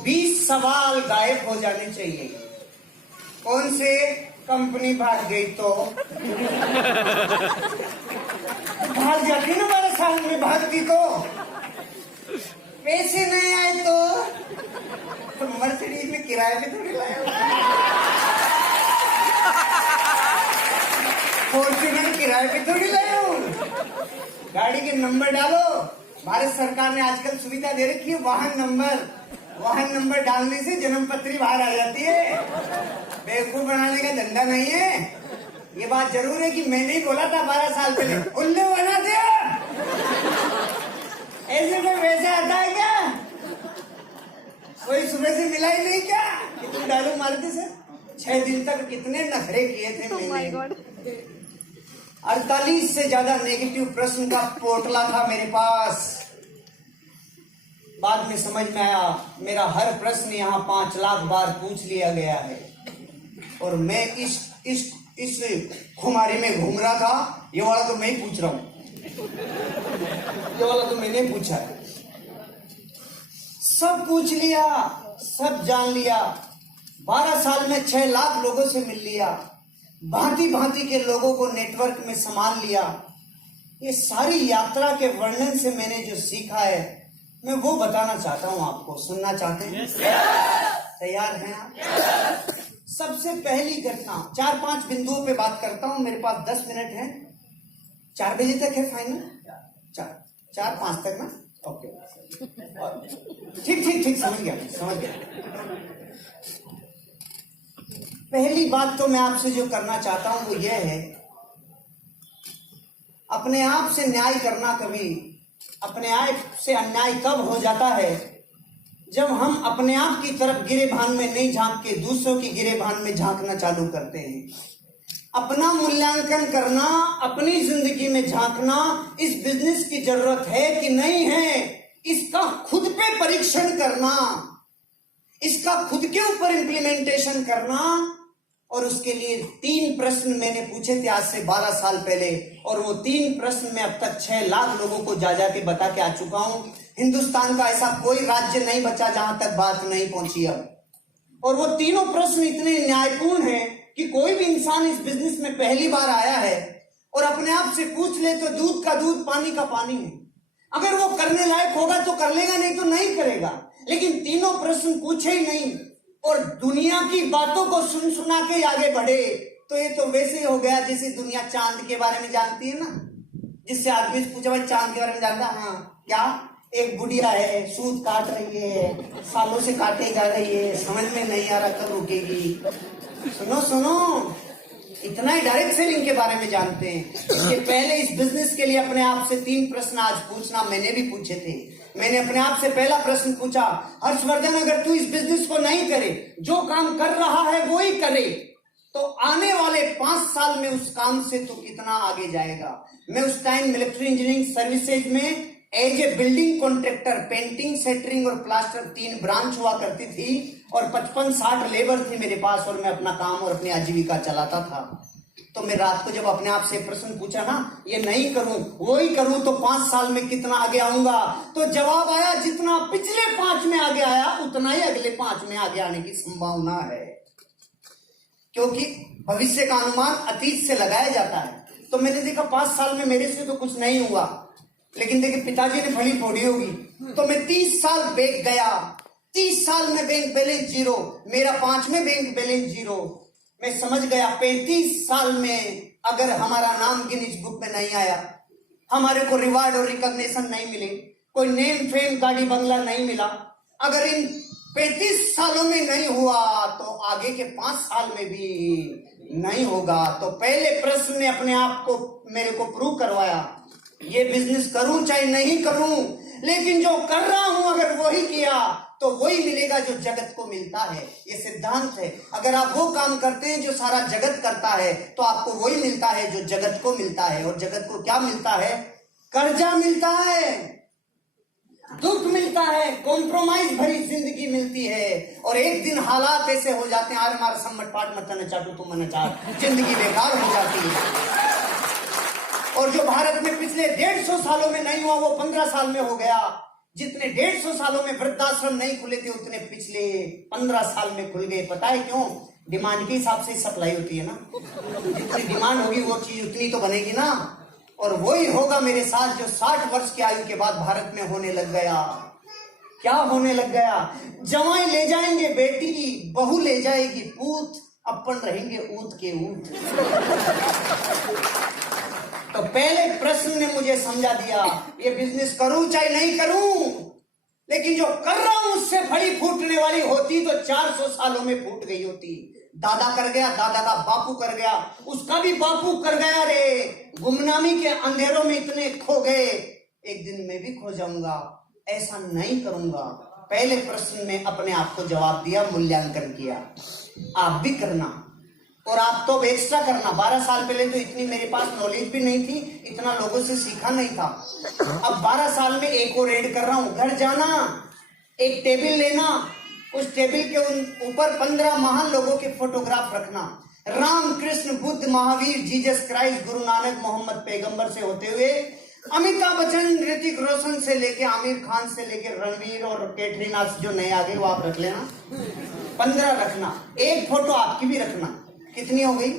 20 सवाल गायब हो जाने चाहिए। कौन से? कंपनी भाग गई तो भाग जाती ना, 12 साल में भागती तो। पैसे नहीं आए तो मर्सिडीज में किराए पे थोड़ी लाया, फॉर्च्यूनर किराए पे थोड़ी लाया हूँ। गाड़ी के नंबर डालो। भारत सरकार ने आजकल सुविधा दे रखी है वाहन नंबर डालने से जन्म पत्री बाहर आ जाती है। बेवकूफ बनाने का धंधा नहीं है। ये बात जरूर है कि मैंने ही बोला था 12 साल पहले, उल्लू बना दिया। ऐसे कोई वैसा आता है क्या? कोई सुबह से मिला ही नहीं क्या कि तुम डायलॉग मारते सर? 6 दिन तक कितने नखरे किए थे मैंने। 48 से ज्यादा नेगेटिव प्रश्न का पोटला था मेरे पास। बाद में समझ में आया मेरा हर प्रश्न यहाँ 5 लाख बार पूछ लिया गया है और मैं इस खुमारी में घूम रहा था। ये वाला तो मैं ही पूछ रहा हूं, ये वाला तो मैंने पूछा है। सब पूछ लिया, सब जान लिया। 12 साल में 6 लाख लोगों से मिल लिया, भांति भांति के लोगों को नेटवर्क में संभाल लिया। ये सारी यात्रा के वर्णन से मैंने जो सीखा है मैं वो बताना चाहता हूं आपको। सुनना चाहते हैं? तैयार हैं आप? सबसे पहली घटना 4-5 बिंदुओं पे बात करता हूं। मेरे पास 10 मिनट है। 4 बजे तक है फाइनल? 4-5 तक ना? ओके, ठीक समझ गया। पहली बात तो मैं आपसे जो करना चाहता हूं वो ये है, अपने आप से न्याय करना कभी, अपने आप से अन्याय कब हो जाता है जब हम अपने आप की तरफ गिरेबान में नहीं झांक के दूसरों की गिरेबान में झांकना चालू करते हैं। अपना मूल्यांकन करना, अपनी जिंदगी में झांकना, इस बिजनेस की जरूरत है कि नहीं है, इसका खुद पे परीक्षण करना, इसका खुद के ऊपर इंप्लीमेंटेशन करना। और उसके लिए 3 प्रश्न मैंने पूछे थे आज से 12 साल पहले, और वो 3 प्रश्न मैं अब तक 6 लाख लोगों को जा के बता के आ चुका हूं। हिंदुस्तान का ऐसा कोई राज्य नहीं बचा जहां तक बात नहीं पहुंची अब। और वो तीनों प्रश्न इतने न्यायपूर्ण हैं कि कोई भी इंसान इस बिजनेस में पहली बार आया है और अपने आप से पूछ ले तो दूध का दूध, पानी का पानी है। अगर वो करने लायक होगा तो कर लेगा, नहीं तो नहीं करेगा। लेकिन तीनों प्रश्न पूछे ही नहीं और दुनिया की बातों को सुना के आगे बढ़े, तो ये तो वैसे ही हो गया जैसे दुनिया चांद के बारे में जानती है ना। जिससे आदमी से पूछा भाई चांद के बारे में जानता? हाँ, क्या? एक बुढ़िया है, सूत काट रही है, सालों से काटे जा रही है, समझ में नहीं आ रहा कब रुकेगी। सुनो, इतना ही डायरेक्ट सेलिंग के बारे में जानते हैं। इसके पहले इस बिजनेस के लिए अपने आप से 3 प्रश्न आज पूछना मैंने भी पूछे थे। मैंने अपने आप से पहला प्रश्न पूछा, हर्षवर्धन अगर तू इस बिजनेस को नहीं करे, जो काम कर रहा है वो ही करे, तो आने वाले 5 साल में उस काम से तू कितना आगे जाएगा? मैं उस टाइम मिलिट्री इंजीनियरिंग सर्विसेज में as a building contractor, painting, shuttering और प्लास्टर 3 ब्रांच हुआ करती थी और 55-60 लेबर थे मेरे पास और मैं अपना काम और अपनी आजीविका चलाता था। तो मैं रात को जब अपने आप से प्रश्न पूछा ना, ये नहीं करूं वो ही करूं तो 5 साल में कितना आगे आऊंगा, तो जवाब आया जितना पिछले 5 में आगे आया उतना ही अगले 5 में आगे आने की संभावना है। क्योंकि भविष्य का अनुमान अतीत से लगाया जाता है। तो मैंने देखा 5 साल में मेरे से तो कुछ नहीं हुआ, लेकिन देखिए पिताजी ने फली फोड़ी होगी। तो मैं 30 साल बैंक गया, 30 साल में बैंक बैलेंस 0, मेरा 5 में बैंक बैलेंस 0। मैं समझ गया 35 साल में अगर हमारा नाम गिनीज बुक में नहीं आया, हमारे को रिवार्ड और रिकॉग्निशन नहीं मिले, कोई नेम फेम गाड़ी बंगला नहीं मिला, अगर इन 35 सालों में नहीं हुआ तो आगे के 5 साल में भी नहीं होगा। तो पहले प्रश्न ने अपने आप को मेरे को प्रूव करवाया, ये बिजनेस करूं चाहे नहीं करूं, लेकिन जो कर रहा हूं अगर वही किया तो वही मिलेगा जो जगत को मिलता है। ये सिद्धांत है। अगर आप वो काम करते हैं जो सारा जगत करता है तो आपको वही मिलता है जो जगत को मिलता है। और जगत को क्या मिलता है? कर्जा मिलता है, दुख मिलता है, कॉम्प्रोमाइज भरी जिंदगी मिलती है। और एक दिन हालात ऐसे हो जाते हैं, हमारा सम्मट पाट मत न चाटू तुम न चाट, जिंदगी बेकार हो जाती है। और जो भारत में पिछले 150 सालों में नहीं हुआ वो 15 साल में हो गया। जितने 150 सालों में वृद्धाश्रम नहीं खुले थे उतने पिछले 15 साल में खुल गए। पता है क्यों? डिमांड के हिसाब से सप्लाई होती है ना, जितनी डिमांड होगी वो चीज उतनी तो बनेगी ना। और वही होगा मेरे साथ जो 60 वर्ष की आयु के बाद भारत में होने लग गया। क्या होने लग गया? जवाई ले जाएंगे बेटी, बहू ले जाएगी पूत, अपन रहेंगे ऊंट के ऊंट। तो पहले प्रश्न ने मुझे समझा दिया, ये बिजनेस करूं चाहे नहीं करूं, लेकिन जो कर रहा हूं उससे फड़ी फूटने वाली होती तो 400 सालों में फूट गई होती। दादा कर गया, दादा का बापू कर गया, उसका भी बापू कर गया रे। गुमनामी के अंधेरों में इतने खो गए, एक दिन मैं भी खो जाऊंगा, ऐसा नहीं करूंगा। पहले प्रश्न में अपने आप को जवाब दिया, मूल्यांकन किया। आप भी करना, और आप तो एक्स्ट्रा करना। 12 साल पहले तो इतनी मेरे पास नॉलेज भी नहीं थी, इतना लोगों से सीखा नहीं था। अब 12 साल में एक और ऐड कर रहा हूं। घर जाना, एक टेबल लेना, उस टेबल के ऊपर 15 महान लोगों के फोटोग्राफ रखना। राम, कृष्ण, बुद्ध, महावीर, जीसस क्राइस्ट, गुरु नानक, मोहम्मद पैगंबर से होते हुए अमिताभ बच्चन, ऋतिक रोशन से लेके आमिर खान से लेके रणवीर और कैटरीना जो नए आ गए वो आप रख लेना। 15 रखना, एक फोटो आपकी भी रखना। कितनी हो गई?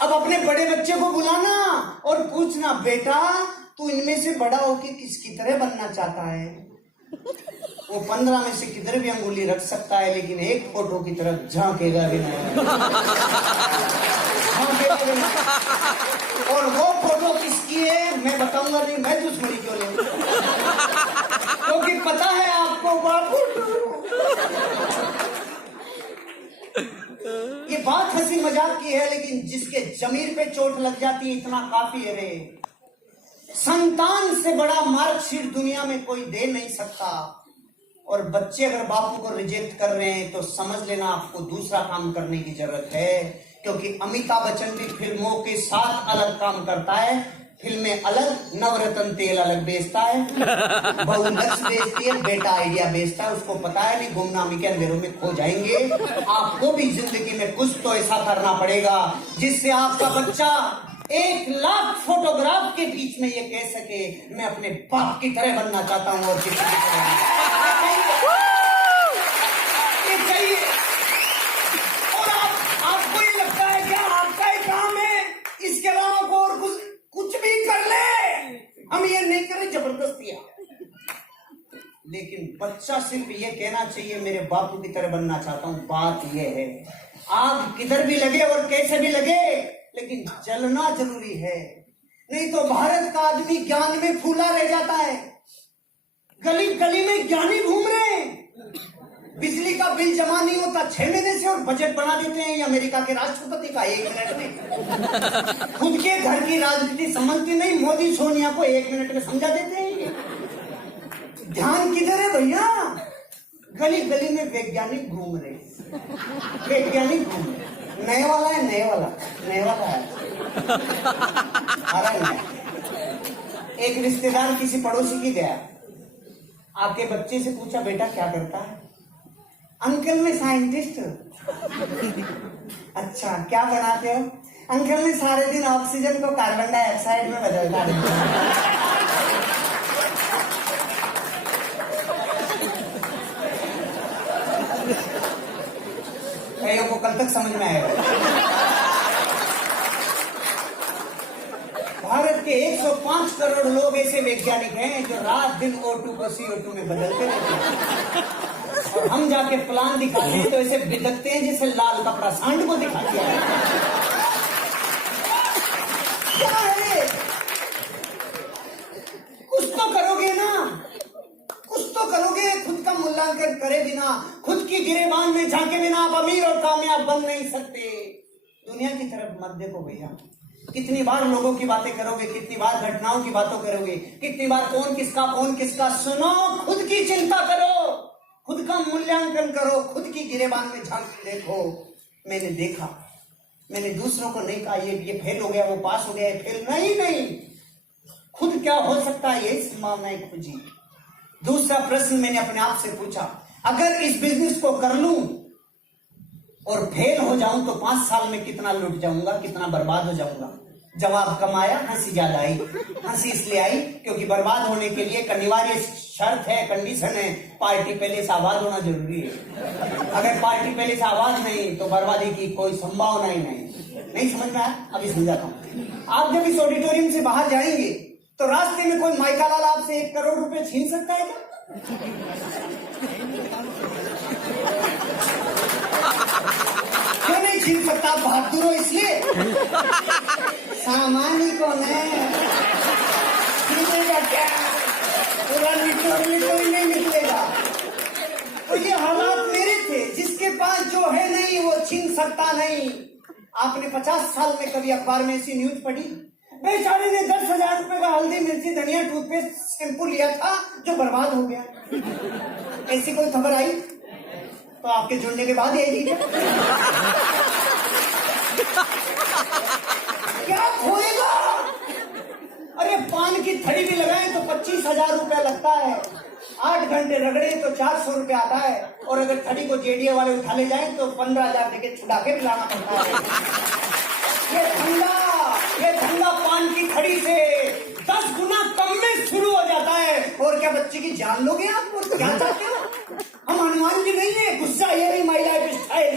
अब अपने बड़े बच्चे को बुलाना और पूछना, बेटा तू इनमें से बड़ा होके किसकी तरह बनना चाहता है? वो 15 में से किधर भी अंगुली रख सकता है, लेकिन एक फोटो की तरफ झांकेगा भी नहीं। और वो फोटो किसकी है मैं बताऊंगा नहीं, मैं दुश्मनी क्यों ले, क्योंकि पता है आपको बापू। ये बात हंसी मजाक की है, लेकिन जिसके जमीर पे चोट लग जाती है इतना काफी है रे। संतान से बड़ा मार्कशीट दुनिया में कोई दे नहीं सकता। और बच्चे अगर बापू को रिजेक्ट कर रहे हैं तो समझ लेना आपको दूसरा काम करने की जरूरत है, क्योंकि अमिताभ बच्चन भी फिल्मों के साथ अलग काम करता है। फिल्में अलग, नवरत्न तेल अलग बेचता है, बहू लक्ष्य बेचती है, बेटा आइडिया बेचता है। उसको पता है नहीं गुमनामी के अंधेरों में खो जाएंगे। आपको भी जिंदगी में कुछ तो ऐसा करना पड़ेगा जिससे आपका बच्चा 1 लाख फोटोग्राफ के बीच में ये कह सके, मैं अपने बाप की तरह बनना चाहता हूँ। और किसी की तरह ये चाहिए। और आपको ये लगता है क्या आपका ही काम है, इसके अलावा और कुछ भी कर ले, हम ये नहीं करें जबरदस्तियां। लेकिन बच्चा सिर्फ ये कहना चाहिए, मेरे बापू की तरह बनना चाहता हूं। बात ये है, आग किधर भी लगे और कैसे भी लगे, लेकिन जलना जरूरी है। नहीं तो भारत का आदमी ज्ञान में फूला रह जाता है। गली गली में ज्ञानी घूम रहे हैं, बिजली का बिल जमा नहीं होता 6 महीने से, और बजट बना देते हैं अमेरिका के राष्ट्रपति का 1 मिनट में। खुद के घर की राजनीति समझती नहीं, मोदी सोनिया को 1 मिनट में समझा देते हैं। ध्यान किधर है भैया? गली गली में वैज्ञानिक घूम रहे, वैज्ञानिक घूम रहे। नए वाला है, नए वाला है, आ रहा है। एक रिश्तेदार किसी पड़ोसी की गया, आपके बच्चे से पूछा, बेटा क्या करता है? अंकल मैं साइंटिस्ट हूँ। अच्छा क्या बनाते हो? अंकल मैं सारे दिन ऑक्सीजन को कार्बन डाइऑक्साइड में बदलता रहता हूँ। कईयों को कल तक समझ में आएगा। भारत के 105 करोड़ लोग ऐसे वैज्ञानिक हैं जो रात दिन O2 को CO2 में बदलते रहते हैं, और हम जाके प्लान दिखाते हैं तो ऐसे बिदकते हैं जैसे लाल कपड़ा सांड को दिखा दिया। क्या है? कुछ तो करोगे ना, कुछ तो करोगे। खुद का मूल्यांकन करे बिना, खुद की गिरेबान में झांके बिना आप अमीर और कामयाब बन नहीं सकते। दुनिया की तरफ मत देखो भैया। कितनी बार लोगों की बातें करोगे, कितनी बार घटनाओं की बातों करोगे, कितनी बार कौन किसका। सुनो, खुद की चिंता करो, खुद का मूल्यांकन करो, खुद की गिरेबान में झांक के देखो। मैंने देखा, मैंने दूसरों को नहीं कहा ये फेल हो गया, वो पास हो गया, ये फेल नहीं। खुद क्या हो सकता है ये संभावनाएं खोजी। दूसरा प्रश्न मैंने अपने आप से पूछा, अगर इस बिजनेस को कर लूं और फेल हो जाऊं तो 5 साल में कितना लुट जाऊंगा, कितना बर्बाद हो जाऊंगा। जवाब कम आया, हंसी ज्यादा आई। हंसी इसलिए आई क्योंकि बर्बाद होने के लिए एक अनिवार्य शर्त है, कंडीशन है, पार्टी पहले से आबाद होना जरूरी है। अगर पार्टी पहले से आबाद नहीं तो बर्बादी की कोई संभावना ही नहीं समझ में आया? अभी समझाता हूँ। आप जब इस ऑडिटोरियम से बाहर जाएंगे तो रास्ते में कोई माइका लाल आपसे 1 करोड़ रुपए छीन सकता है क्या? क्यों नहीं छीन सकता? आप बहादुर हो इसलिए। सामान ही कौन है, छीनेगा क्या? पूरा कोई नहीं निकलेगा। तो ये हालात मेरे थे। जिसके पास जो है नहीं वो छीन सकता नहीं। आपने 50 साल में कभी अखबार में ऐसी न्यूज पढ़ी? बेचारे ने 10,000 रुपए का हल्दी मिर्ची धनिया टूथपेस्ट शैम्पू लिया था जो बर्बाद हो गया। ऐसी कोई खबर आई? तो आपके जुड़ने के बाद यही क्या खोएगा? अरे पान की थड़ी भी लगाए तो 25,000 रुपया लगता है। 8 घंटे रगड़े तो 400 रुपया आता है। और अगर थड़ी को जेडीए वाले उठा ले जाए तो 15,000 देके छुड़ा के भी लाना पड़ता है। ये धंधा पान की थड़ी से 10 गुना कम में शुरू हो जाता है। और क्या बच्चे की जान लोगे आप? और क्या चाहते हो? हम हनुमान जी नहीं है। गुस्सा ये नहीं माई लाइफ स्टाइल।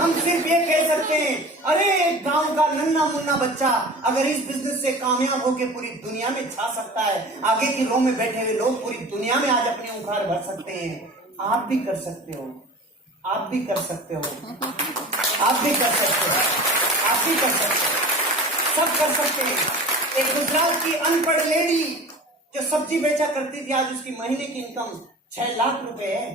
हम सिर्फ ये कह सकते हैं, अरे एक गांव का नन्ना मुन्ना बच्चा अगर इस बिजनेस से कामयाब होकर पूरी दुनिया में छा सकता है, आगे की रो में बैठे हुए लोग पूरी दुनिया में आज अपनी उखाड़ भर सकते हैं। आप भी कर सकते हो, आप भी कर सकते हो, आप भी कर सकते हो, आप भी कर सकते हो, सब कर सकते हैं। एक गुजरात की अनपढ़ लेडी जो सब्जी बेचा करती थी, आज उसकी महीने की इनकम 6 लाख रुपए है।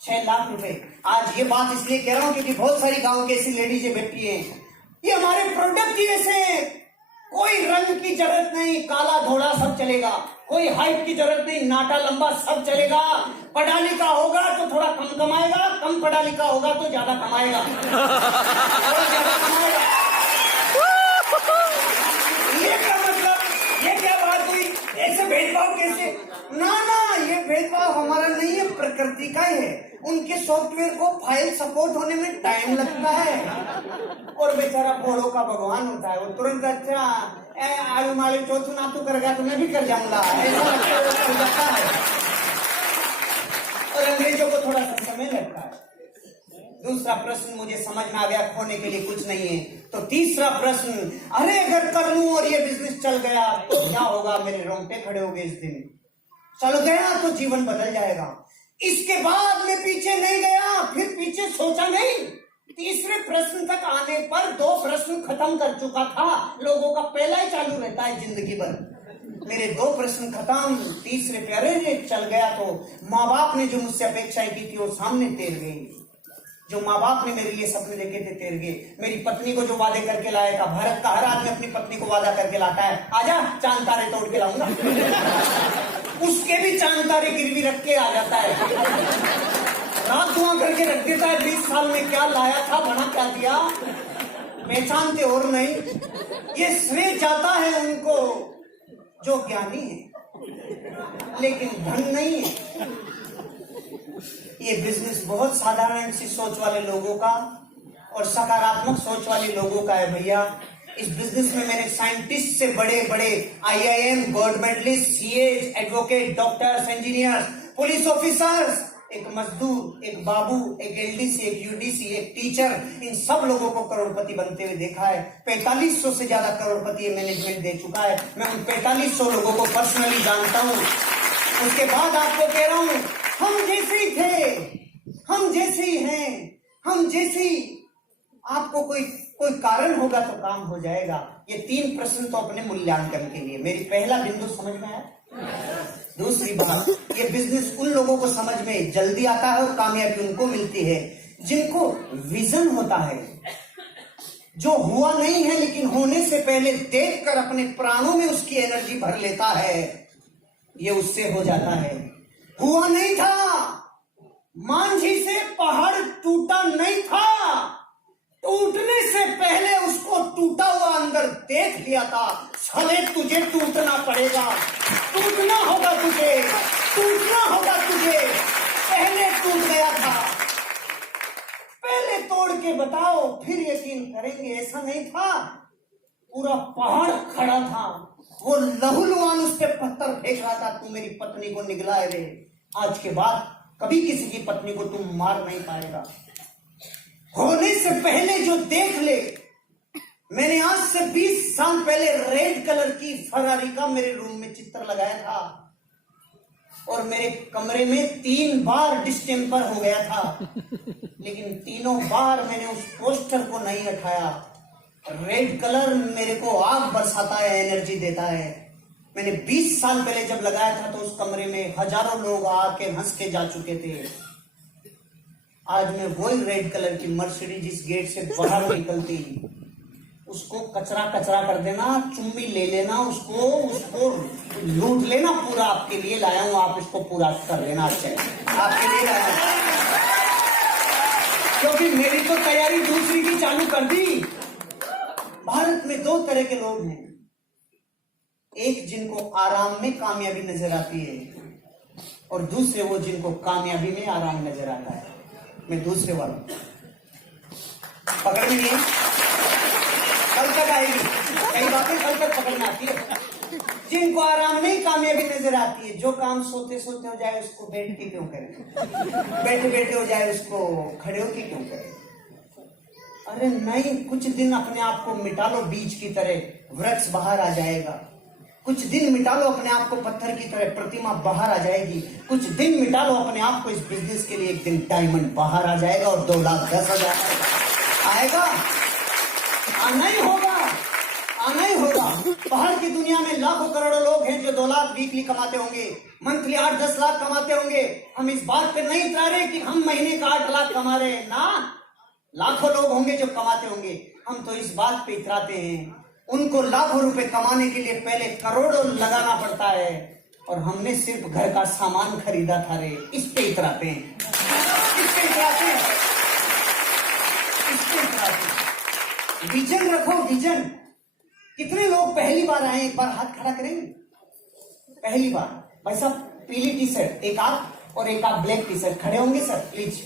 6 लाख रुपए। आज ये बात इसलिए कह रहा हूं क्योंकि बहुत सारी गांव की ऐसी लेडीज बैठी हैं। ये हमारे प्रोडक्ट ही ऐसे हैं। कोई रंग की जरूरत नहीं, काला धोड़ा सब चलेगा। कोई हाइट की जरूरत नहीं, नाटा लंबा सब चलेगा। पढ़ा लिखा होगा तो थोड़ा कम कमाएगा, कम पढ़ा लिखा होगा तो ज्यादा कमाएगा, थोड़ा ज्यादा कमाएगा। ये क्या मतलब? ये क्या बात हुई? ऐसे भेदभाव कैसे? ना ये भेदभाव हमारा नहीं है, प्रकृति का ही है। उनके सॉफ्टवेयर को फाइल सपोर्ट होने में टाइम लगता है। और बेचारा भोलों का भगवान होता है, वो तुरंत अच्छा आलू मालू चौथू नातू कर गया तो मैं भी कर जाऊंगा, ऐसा लगता है। और अंग्रेजों को थोड़ा सा समय लगता है। दूसरा प्रश्न मुझे समझ में आ गया, खोने के लिए कुछ नहीं है। तो तीसरा प्रश्न, अरे अगर कर लूं और ये बिजनेस चल गया तो क्या होगा? मेरे रोंगटे खड़े हो गए इस दिन। चल गया तो जीवन बदल जाएगा। इसके बाद मैं पीछे नहीं गया, फिर पीछे सोचा नहीं। तीसरे प्रश्न तक आने पर 2 प्रश्न खत्म कर चुका था। लोगों का पहला ही चालू रहता है जिंदगी भर। मेरे 2 प्रश्न खत्म, तीसरे पे अरे चल गया तो माँ बाप ने जो मुझसे अपेक्षाएं की थी वो सामने तैर गई। जो माँ बाप ने मेरे लिए सपने देखे थे तैर गए। मेरी पत्नी को जो वादे करके लाया था, भारत का हर आदमी अपनी पत्नी को वादा करके लाता है, आजा चांद तारे तोड़ के लाऊंगा, उसके भी चांद तारे गिरवी रख के आ जाता है। रात दुआ करके रख देता है। 20 साल में क्या लाया था, बना क्या दिया, पहचानते और नहीं। ये श्रेय जाता है उनको जो ज्ञानी है लेकिन धन नहीं है। ये बिजनेस बहुत साधारण सी सोच वाले लोगों का और सकारात्मक सोच वाले लोगों का है भैया। इस बिजनेस में मैंने साइंटिस्ट से बड़े बड़े IIM, gold medalist, CAs, advocate, doctors, engineers, police officers, एक मजदूर, एक बाबू, एक LDC, एक UDC, एक टीचर, इन सब लोगों को करोड़पति बनते हुए देखा है। 4500 से ज्यादा करोड़पति मैनेजमेंट दे चुका है। मैं उन 4500 लोगों को पर्सनली जानता हूँ। उसके बाद आपको कह रहा हूँ, हम जैसे ही थे, हम जैसे ही हैं, हम जैसे ही आपको कोई कारण होगा तो काम हो जाएगा। ये 3 प्रश्न तो अपने मूल्यांकन के लिए। मेरी पहला बिंदु समझ में आया। दूसरी बात, ये बिजनेस उन लोगों को समझ में जल्दी आता है और कामयाबी उनको मिलती है जिनको विजन होता है, जो हुआ नहीं है लेकिन होने से पहले देखकर अपने प्राणों में उसकी एनर्जी भर लेता है। ये उससे हो जाता है। हुआ नहीं था, मांझी से पहाड़ टूटा नहीं था, टूटने से पहले उसको टूटा हुआ अंदर देख लिया था। साले तुझे टूटना पड़ेगा, टूटना होगा तुझे, टूटना होगा तुझे। पहले टूट गया था, पहले तोड़ के बताओ फिर यकीन करेंगे। ऐसा नहीं था पूरा पहाड़ खड़ा था, वो लहूलुहान उस पे पत्थर फेंक रहा था, तू मेरी पत्नी को निगला रे, आज के बाद कभी किसी की पत्नी को तुम मार नहीं पाएगा। होने से पहले जो देख ले, मैंने आज से 20 साल पहले रेड कलर की फरारी का मेरे रूम में चित्र लगाया था और मेरे कमरे में 3 बार डिस्टेम्पर हो गया था, लेकिन तीनों बार मैंने उस पोस्टर को नहीं हटाया। रेड कलर मेरे को आग बरसाता है, एनर्जी देता है। मैंने 20 साल पहले जब लगाया था तो उस कमरे में हजारों लोग आके हंस के जा चुके थे। आज मैं वही रेड कलर की मर्सिडीज जिस गेट से बाहर निकलती, उसको कचरा कचरा कर देना, चुम्मी ले लेना, उसको लूट लेना, पूरा आपके लिए लाया हूं, आप इसको पूरा कर लेना। अच्छा आपके लिए लाया हूं, क्योंकि मेरी तो तैयारी दूसरी की चालू कर दी। भारत में 2 तरह के लोग हैं, एक जिनको आराम में कामयाबी नजर आती है और दूसरे वो जिनको कामयाबी में आराम नजर आता है। मैं दूसरे वाला पकड़ में नहीं, कल तक आएगी, कई बातें कल तक पकड़ में आती है। जिनको आराम में कामयाबी नजर आती है, जो काम सोते सोते हो जाए उसको बैठ के क्यों करें, बैठे बैठे हो जाए उसको खड़े होके क्यों करें। अरे नहीं, कुछ दिन अपने आप को मिटा लो, बीज की तरह वृक्ष बाहर आ जाएगा। कुछ दिन मिटा लो अपने आप को, पत्थर की तरह प्रतिमा बाहर आ जाएगी। कुछ दिन मिटा लो अपने आप को, इस बिजनेस के लिए एक दिन डायमंड बाहर आ जाएगा और 2,10,000 आएगा। आना ही होगा, आना ही होगा। बाहर की दुनिया में लाखों करोड़ों लोग हैं जो 2 लाख वीकली कमाते होंगे, मंथली 8-10 लाख कमाते होंगे। हम इस बात पे नहीं उतरा रहे कि हम महीने का 8 लाख कमा रहे हैं ना, लाखों लोग होंगे जो कमाते होंगे। हम तो इस बात पे इतराते हैं, उनको लाखों रुपए कमाने के लिए पहले करोड़ों लगाना पड़ता है और हमने सिर्फ घर का सामान खरीदा था रे, इस पे इतराते हैं, इस पे इतराते हैं, इस पे इतराते हैं। विजन रखो, विजन। कितने लोग पहली बार आए, एक बार हाथ खड़ा करेंगे। पहली बार भाई साहब, पीली टी शर्ट एक आप और एक आप ब्लैक टी शर्ट, खड़े होंगे सर प्लीज।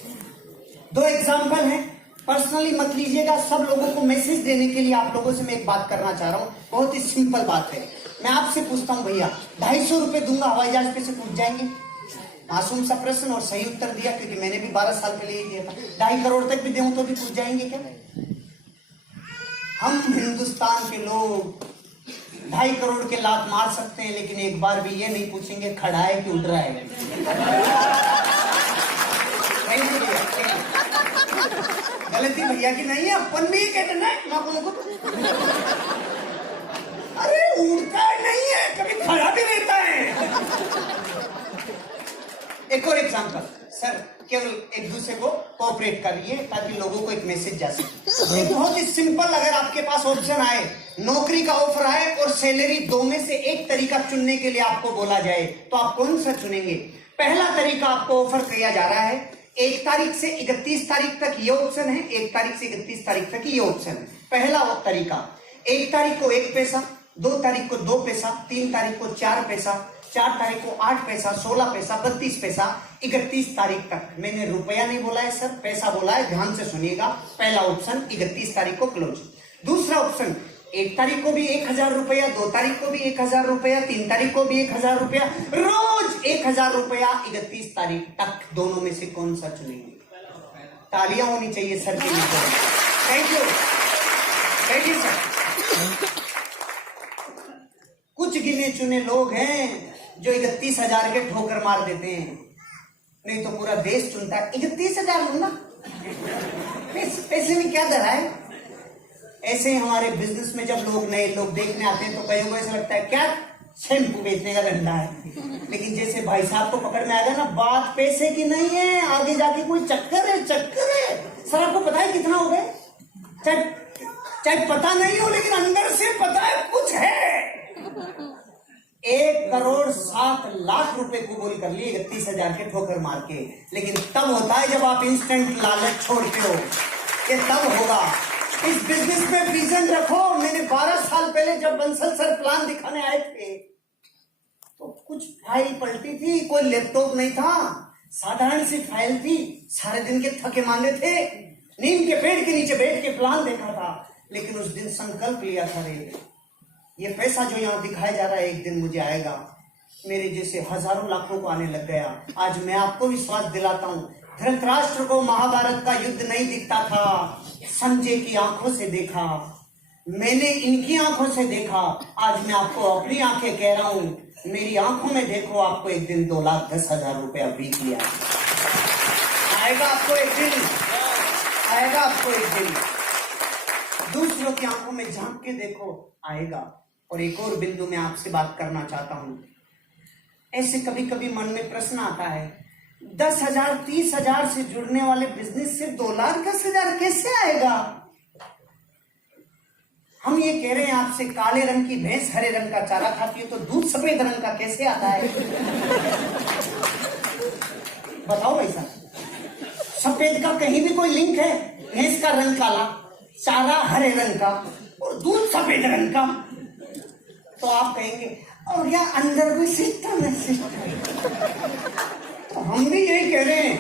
2 एग्जाम्पल हैं, पर्सनली मत लीजिएगा, सब लोगों को मैसेज देने के लिए आप लोगों से मैं एक बात करना चाह रहा हूँ। बहुत ही सिंपल बात है। मैं आपसे पूछता हूँ भैया, 250 रुपए दूंगा, हवाई जहाज पे से कूद जाएंगे? मासूम सा प्रश्न और सही उत्तर दिया, क्योंकि मैंने भी 12 साल पहले ही दिया था। 2.5 करोड़ तक भी दूं तो भी कूद जाएंगे क्या? हम हिंदुस्तान के लोग 2.5 करोड़ के लात मार सकते हैं, लेकिन एक बार भी ये नहीं पूछेंगे खड़ा है कि उठ रहा है। गलती भैया की नहीं है, अपन भी कहते ना अरे उड़ता नहीं है, कभी खड़ा भी रहता है। एक और एग्जांपल सर, केवल एक दूसरे को कोऑपरेट करिए ताकि लोगों को एक मैसेज जा सके। एक बहुत ही सिंपल, अगर आपके पास ऑप्शन आए, नौकरी का ऑफर आए और सैलरी, 2 में से एक तरीका चुनने के लिए आपको बोला जाए, तो आप कौन सा चुनेंगे? पहला तरीका आपको ऑफर किया जा रहा है, 1 तारीख से 31 तारीख तक ये ऑप्शन है, 1 तारीख से 31 तारीख तक ये ऑप्शन है। पहला तरीका, 1 तारीख को 1 पैसा, 2 तारीख को 2 पैसा, 3 तारीख को 4 पैसा, 4 तारीख को 8 पैसा, 16 पैसा, 32 पैसा, 31 तारीख तक। मैंने रुपया नहीं बोला है सर, पैसा बोला है, ध्यान से सुनिएगा। पहला ऑप्शन 31 तारीख को क्लोज। दूसरा ऑप्शन, 1 तारीख को भी 1,000 रुपया, 2 तारीख को भी 1,000 रुपया, 3 तारीख को भी 1,000 रुपया, रोज 1,000 रुपया 31 तारीख तक। दोनों में से कौन सा चुनेंगे? तालियां होनी चाहिए सर के लिए। Thank you, thank you sir. कुछ गिने चुने लोग हैं जो 31,000 के ठोकर मार देते हैं, नहीं तो पूरा देश चुनता है 31,000 लूंगा, पैसे में क्या धरा है। ऐसे ही हमारे बिजनेस में जब लोग, नए लोग देखने आते हैं तो कईयों को ऐसा लगता है क्या शैम्पू बेचने का धंधा है, लेकिन जैसे भाई साहब को पकड़ में आएगा ना, बात पैसे की नहीं है, आगे जाके कोई चक्कर है, चक्कर है। सर आपको पता है कितना हो गए? चाहे पता नहीं हो, लेकिन अंदर से पता है कुछ है। 1,07,00,000 रुपए कबूल कर लिए 31,000 के ठोकर मार के, लेकिन तब होता है जब आप इंस्टेंट लालच छोड़ते हो, ये तब होगा। इस बिजनेस में विजन रखो। मैंने 12 साल पहले जब बंसल सर प्लान दिखाने आए थे तो कुछ फाइल पलटी थी, कोई लैपटॉप नहीं था, साधारण सी फाइल थी। सारे दिन के थके मांदे थे, नीम के पेड़ के नीचे बैठ के प्लान देखा था। लेकिन उस दिन संकल्प लिया था रे, ये पैसा जो यहाँ दिखाया जा रहा है एक दिन मुझे आएगा। मेरे जैसे हजारों लाखों को आने लग गया। आज मैं आपको विश्वास दिलाता हूँ, धृतराष्ट्र को महाभारत का युद्ध नहीं दिखता था, संजय की आंखों से देखा, मैंने इनकी आंखों से देखा। आज मैं आपको अपनी आंखें कह रहा हूँ, मेरी आंखों में देखो, आपको एक दिन 2,10,000 रुपया बीत लिया आएगा। आपको एक दिन आएगा, आपको एक दिन दूसरों की आंखों में झांक के देखो, आएगा। और एक और बिंदु में आपसे बात करना चाहता हूं। ऐसे कभी कभी मन में प्रश्न आता है, 10,000 30,000 से जुड़ने वाले बिजनेस से 2,10,000 कैसे आएगा? हम ये कह रहे हैं आपसे, काले रंग की भैंस हरे रंग का चारा खाती है तो दूध सफेद रंग का कैसे आता है? बताओ भाई साहब, सफेद का कहीं भी कोई लिंक है? भैंस का रंग काला, चारा हरे रंग का और दूध सफेद रंग का। तो आप कहेंगे और क्या अंदर भी सिस्टम है, सिस्टम। तो हम भी यही कह रहे हैं,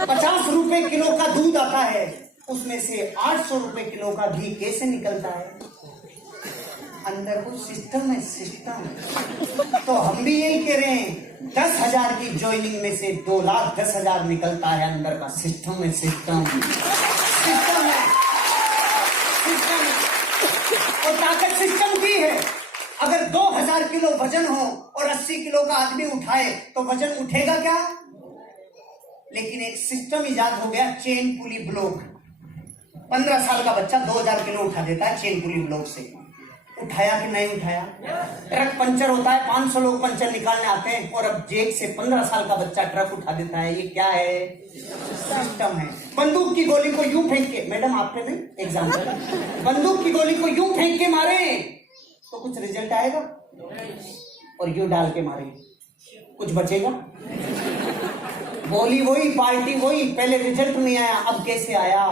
50 रुपए किलो का दूध आता है, उसमें से 800 रुपए किलो का घी कैसे निकलता है? अंदर कुछ सिस्टम है, सिस्टम। तो हम भी यही कह रहे हैं, 10,000 की ज्वाइनिंग में से 2,10,000 निकलता है, अंदर का सिस्टम है, सिस्टम सिस्टम है, सिस्टम। और ताकत सिस्टम की है। अगर 2,000 किलो वजन हो और 80 किलो का आदमी उठाए तो वजन उठेगा क्या? लेकिन एक सिस्टम इजाद हो गया, चेन पुली ब्लॉक। 15 साल का बच्चा 2,000 किलो उठा देता है चेन पुली ब्लॉक से। उठाया कि नहीं उठाया? ट्रक पंचर होता है, 500 लोग पंचर निकालने आते हैं, और अब जेक से 15 साल का बच्चा ट्रक उठा देता है। ये क्या है? सिस्टम है। बंदूक की गोली को यूं फेंक के, मैडम आपने नहीं एग्जाम्पल, बंदूक की गोली को यूं फेंक के मारे तो कुछ रिजल्ट आएगा? और यूं डाल के मारे कुछ बचेगा? बोली वही, पार्टी वही, पहले रिजल्ट नहीं आया, अब कैसे आया?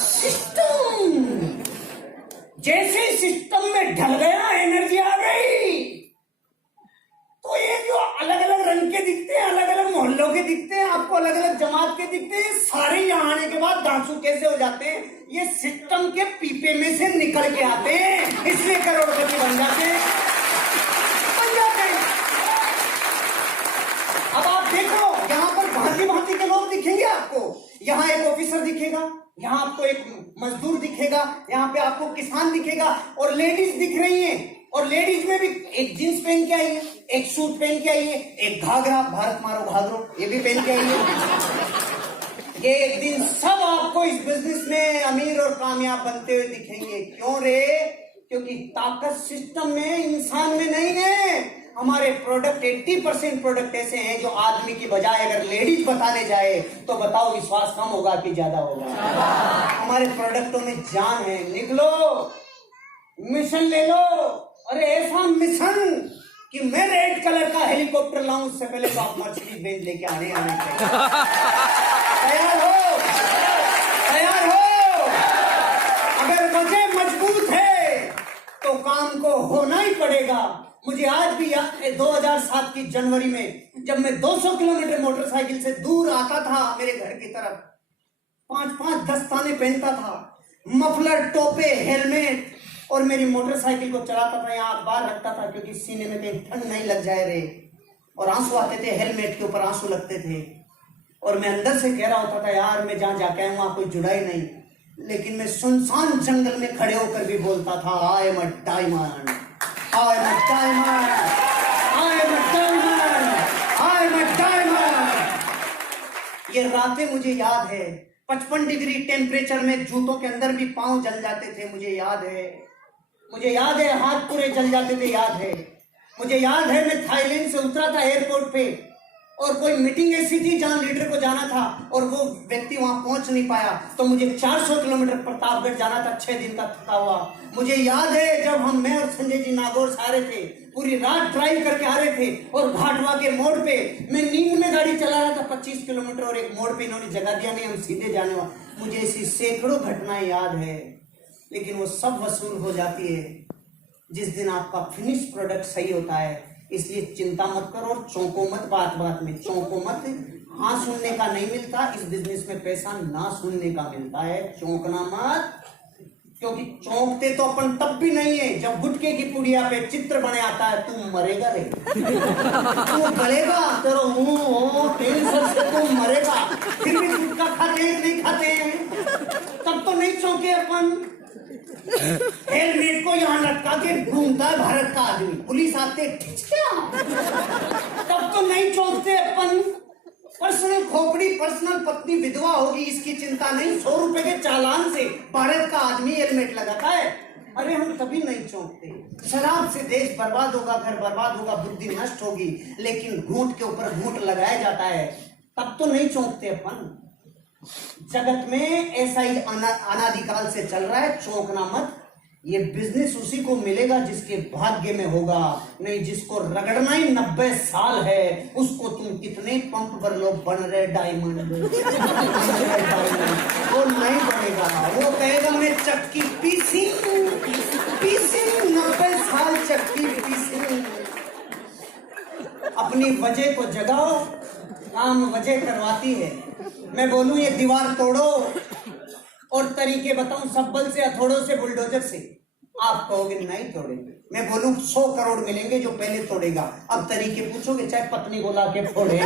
सिस्टम। जैसे सिस्टम में ढल गया, एनर्जी आ गई, तो ये जो अलग अलग रंग के दिखते हैं, अलग अलग मोहल्लों के दिखते हैं, आपको अलग अलग जमात के दिखते हैं, सारे यहाँ आने के बाद दांसू कैसे हो जाते हैं? ये सिस्टम के पीपे में से निकल के आते हैं, इसलिए करोड़पति बन जाते हैं, बन जाते हैं। अब आप देखो, यहाँ पर भांति भांति के लोग दिखेंगे आपको। यहाँ एक ऑफिसर दिखेगा, यहाँ आपको एक मजदूर दिखेगा, यहाँ पे आपको किसान दिखेगा, और लेडीज दिख रही हैं। और लेडीज में भी एक जींस पहन के आई है, एक सूट पहन के आई है, एक घाघरा, भारत मारो घाघरो, ये भी पहन के आई है। ये एक दिन सब आपको इस बिजनेस में अमीर और कामयाब बनते हुए दिखेंगे। क्यों रे? क्योंकि ताकत सिस्टम में, इंसान में नहीं है। हमारे प्रोडक्ट 80% प्रोडक्ट ऐसे हैं जो आदमी की बजाय अगर लेडीज बताने जाए तो बताओ विश्वास कम होगा कि ज्यादा होगा? हमारे प्रोडक्टों में जान है। निकलो, मिशन ले लो। अरे ऐसा मिशन कि मैं रेड कलर का हेलीकॉप्टर लाऊं, उससे पहले तो आप मछली बेच लेके आने चाहिए। तैयार हो? तैयार हो? अगर वजह मजबूत है तो काम को होना ही पड़ेगा। मुझे आज भी याद है 2007 की जनवरी में, जब मैं 200 किलोमीटर मोटरसाइकिल से दूर आता था मेरे घर की तरफ, 5-5 दस्ताने पहनता था, मफलर, टोपे, हेलमेट, और मेरी मोटरसाइकिल को चलाता था, यहाँ अखबार रखता था क्योंकि सीने में कहीं ठंड नहीं लग जाए रे, और आंसू आते थे, हेलमेट के ऊपर आंसू लगते थे, और मैं अंदर से कह रहा होता था यार मैं जहाँ जाके आया वहां कोई जुड़ा ही नहीं। लेकिन मैं सुनसान जंगल में खड़े होकर भी बोलता था, I am a diamond, I am a diamond, I am a diamond, I am a diamond। ये रातें मुझे याद है, 55 डिग्री टेम्परेचर में जूतों के अंदर भी पांव जल जाते थे, मुझे याद है। मुझे याद है हाथ पूरे जल जाते थे, याद है। मुझे याद है मैं थाईलैंड से उतरा था एयरपोर्ट पे, और कोई मीटिंग ऐसी थी जहां लीडर को जाना था और वो व्यक्ति वहां पहुंच नहीं पाया, तो मुझे 400 किलोमीटर प्रतापगढ़ जाना था, 6 दिन का थका हुआ। मुझे याद है जब मैं और संजय जी नागौर से आ रहे थे, पूरी रात ड्राइव करके आ रहे थे, और भाटवा के मोड़ पे मैं नींद में गाड़ी चला रहा था 25 किलोमीटर, और एक मोड़ पे इन्होंने जगह दिया नहीं, हम सीधे जाने वाले। मुझे ऐसी सैकड़ों घटनाएं याद है, लेकिन वो सब वसूल हो जाती है जिस दिन आपका फिनिश प्रोडक्ट सही होता है। इसलिए चिंता मत करो और चौंको मत, बात बात में चौंको मत। हाँ सुनने का नहीं मिलता इस बिजनेस में, पैसा ना सुनने का मिलता है, चौंकना मत। क्योंकि चौंकते तो अपन तब भी नहीं है जब गुटके की पुड़िया पे चित्र बने आता है, तू मरेगा रे, तू गलेगा, तेरा मुंह कैंसर से तू मरेगा, फिर भी गुटखा खाते हैं नहीं खाते हैं, तब तो नहीं चौंके अपन। हेलमेट को यहाँ लटका के घूमता है भारत का आदमी, पुलिस आते तब तो नहीं चौंकते अपन। पर्सनल खोपड़ी, पर्सनल पत्नी विधवा होगी इसकी चिंता नहीं, 100 रुपए के चालान से भारत का आदमी हेलमेट लगाता है, अरे हम कभी नहीं चौंकते। शराब से देश बर्बाद होगा, घर बर्बाद होगा, बुद्धि नष्ट होगी, लेकिन घूंट के ऊपर घूंट लगाया जाता है, तब तो नहीं चौंकते अपन। जगत में ऐसा ही अनादिकाल से चल रहा है, चौंकना मत। ये बिजनेस उसी को मिलेगा जिसके भाग्य में होगा, नहीं जिसको रगड़ना ही 90 साल है, उसको तुम कितने पंप पर लोग बन रहे डायमंड वो नहीं बनेगा। वो कहेगा मैं चक्की पीसी 90 साल चक्की पीसी। अपनी वजह को जगाओ, काम वजह करवाती है। मैं बोलूं ये दीवार तोड़ो और तरीके बताऊं सब बल से, हथौड़ों से, बुलडोजर से, आप कहोगे नहीं तोड़ेंगे। मैं बोलूं 100 करोड़ मिलेंगे जो पहले तोड़ेगा। अब तरीके पूछोगे चाहे पत्नी को लाके फोड़े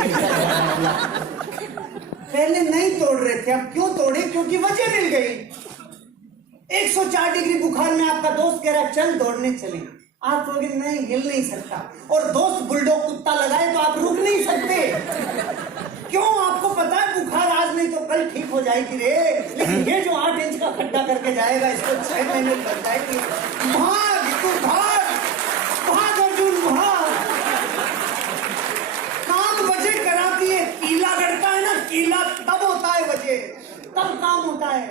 पहले नहीं तोड़ रहे थे, अब क्यों तोड़े? क्योंकि वजह मिल गई। 104 डिग्री बुखार में आपका दोस्त कह रहा है चल दौड़ने चले, आप कहोगे नहीं हिल नहीं सकता, और दोस्त बुलडॉग कुत्ता लगाए तो आप रुक नहीं सकते। क्यों? आपको पता है बुखार आज नहीं तो कल ठीक हो जाएगी रे, लेकिन ये जो 8 इंच का खड्डा करके जाएगा इसको 6 महीने लग जाएगी। भाग तू भाग, भाग अर्जुन भाग। काम वजह कराती है, कीला गड़ता है ना, कीला तब होता है वजह, तब काम होता है।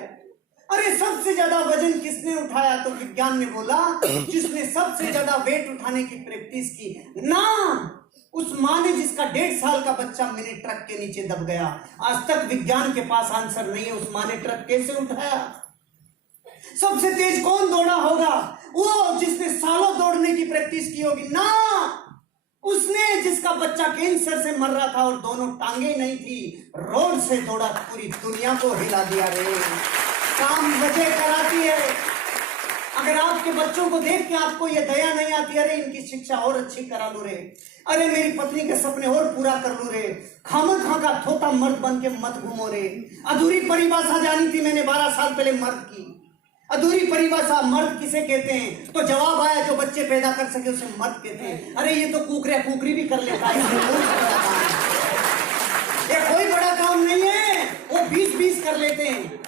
अरे सबसे ज्यादा वजन किसने उठाया? तो विज्ञान ने बोला जिसने सबसे ज्यादा वेट उठाने की प्रैक्टिस की ना, उस माँ ने जिसका 1.5 साल का बच्चा मिनी ट्रक के नीचे दब गया। आज तक विज्ञान के पास आंसर नहीं है उस माँ ने ट्रक कैसे उठाया। सबसे तेज कौन दौड़ा होगा? वो जिसने सालों दौड़ने की प्रैक्टिस की होगी ना, उसने जिसका बच्चा कैंसर से मर रहा था और दोनों टांगे नहीं थी, रोड से दौड़ा, पूरी दुनिया को हिला दिया रे। काम वजह कराती है। अगर आपके बच्चों को देख के आपको ये दया नहीं आती, अरे इनकी शिक्षा और अच्छी करा लो रे, अरे मेरी पत्नी के सपने और पूरा कर लो रे, खामखा का थोता मर्द बन के मत घूमो रे। अधूरी परिभाषा जानी थी मैंने 12 साल पहले मर्द की। अधूरी परिभाषा मर्द किसे कहते हैं? तो जवाब आया जो बच्चे पैदा कर सके उसे मर्द कहते हैं। अरे ये तो कुकरी भी कर लेता है, ये कोई बड़ा काम नहीं है, वो 20-20 कर लेते हैं।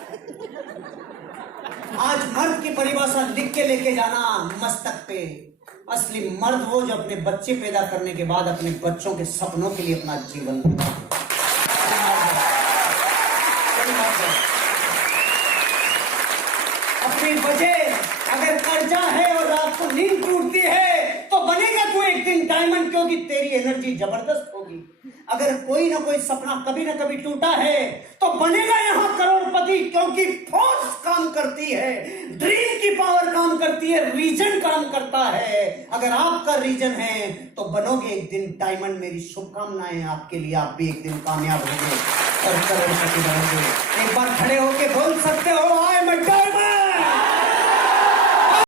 आज मर्द की परिभाषा लिख के लेके जाना मस्तक पे। असली मर्द वो जो अपने बच्चे पैदा करने के बाद अपने बच्चों के सपनों के लिए अपना जीवन देता है। अपनी वजह अगर कर्जा है और रात को नींद टूटती है तो बनेगा तू एक दिन डायमंड, क्योंकि तेरी एनर्जी जबरदस्त होगी। अगर कोई ना कोई सपना कभी ना कभी टूटा है तो बनेगा यहाँ करोड़पति, क्योंकि फोर्स काम करती है, ड्रीम की पावर काम करती है, रीजन काम करता है। अगर आपका रीजन है तो बनोगे एक दिन डायमंड। मेरी शुभकामनाएं आपके लिए, आप भी एक दिन कामयाब होंगे और करोड़पति बनोगे। एक बार खड़े होके बोल सकते हो आई एम अ